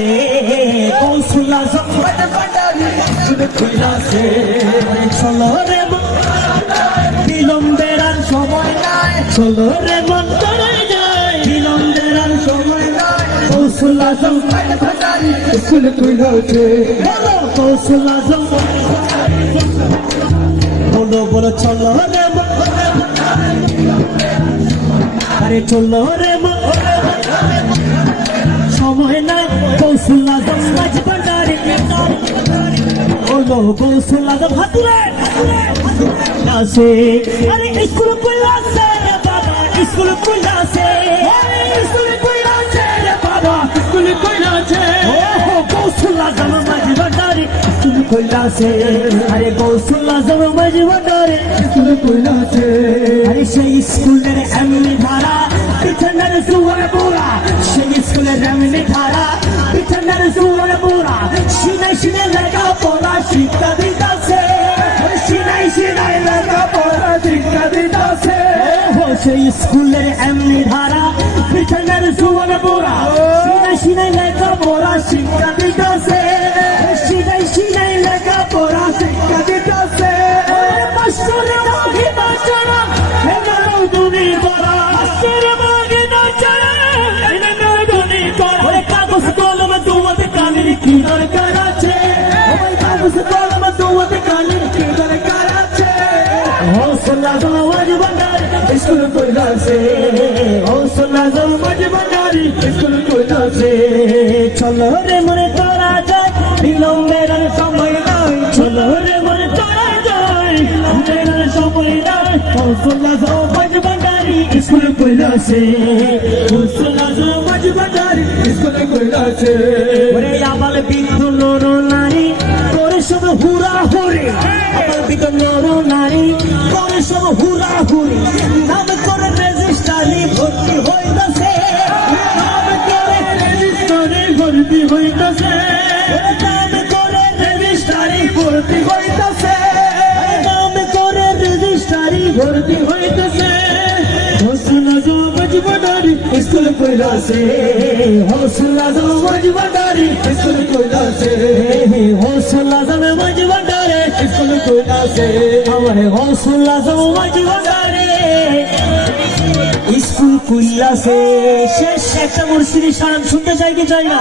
কইলাছে কৌশল আজম কইলাছে চলো রে বিলম্বের আর সময় নাই, চলো রে মন করে যায় বিলম্বের আর সময় নাই। কৌশল আজম স্কুল কইলাছে বলো কৌশল আজম বলো বলো চলো রে আরে চলো রে সময় নাই। কৌশল আজম মাঝবান্ডারি বলো কৌশল আজম হাতুরে আছে আরে স্কুল কইলাছে রে বাবা স্কুল কইলাছে স্কুল কইলাছে রে বাবা স্কুল কইলাছে ও কৌশল আজম মাঝবান্ডারি স্কুল কইলাছে আরে কৌশল আজম মাঝবান্ডারি স্কুল কইলাছে আরে সেই স্কুলের এমনি ধারা পিছনের সুয়ার বুড়া সেই স্কুলের এমনি ধারা পিছনের সুয়ার বুড়া সিনাই সিনে লেখা পড়া শিক্ষা দিতাছে সিনাই সিনাই লেখা পড়া শিক্ষা দিতাছে সেই স্কুলের এমনি ধারা পিছনের সুয়ার বুড়া সিনাই সিনাই লেখা পড়া শিক্ষা দিতাছে সিনাই সিনাই লেখা পড়া শিক্ষা দিতাছে মাস্টারে মাগি বাঁচারা হেগানো তুমি করা মাস্টারে মাগি বাঁচারা হেগানো তুমি করা ওরে কাগজ কলম দুয়াতে কানের কি দরকার আছে ওই কাগজ কলম দুয়াতে কানের কি দরকার আছে হৌসলা জওয়াজ বান্দারি স্কুল কইলাছে হৌসলা জওয়াজ বান্দারি স্কুল কইলাছে চলো রে মনে তোরা যায় বিলম্বের সময় নাই চলো রে মনে তোরা যায় বিলম্বের সময় নাই হৌসলা জওয়াজ বান্দারি স্কুল কইলাছে হৌসলা জওয়াজ বান্দারি স্কুল কইলাছে ওরে আবাল বিন্দু নর নারী করে সব হুরা হুরি আবাল বিন্দু নর নারী করে সব হুরা হুরি নাম করে রেজিস্ট্রারি ভর্তি হইতাছে নাম করে রেজিস্ট্রারি ভর্তি হইতাছে নাম করে রেজিস্ট্রারি ভর্তি হইতাছে নাম করে রেজিস্ট্রারি ভর্তি হইতাছে হৌসলা জওয়াজ বান্দারি স্কুল কইলাছে হৌসলা জওয়াজ বান্দারি স্কুল কইলাছে হৌসলা জওয়াজ বান্দারি স্কুল কইলাছে আমার হৌসলা জওয়াজ বান্দারি স্কুল কইলাছে শেষ একটা মুর্শিদি সারান শুনতে চাই কি চাই না।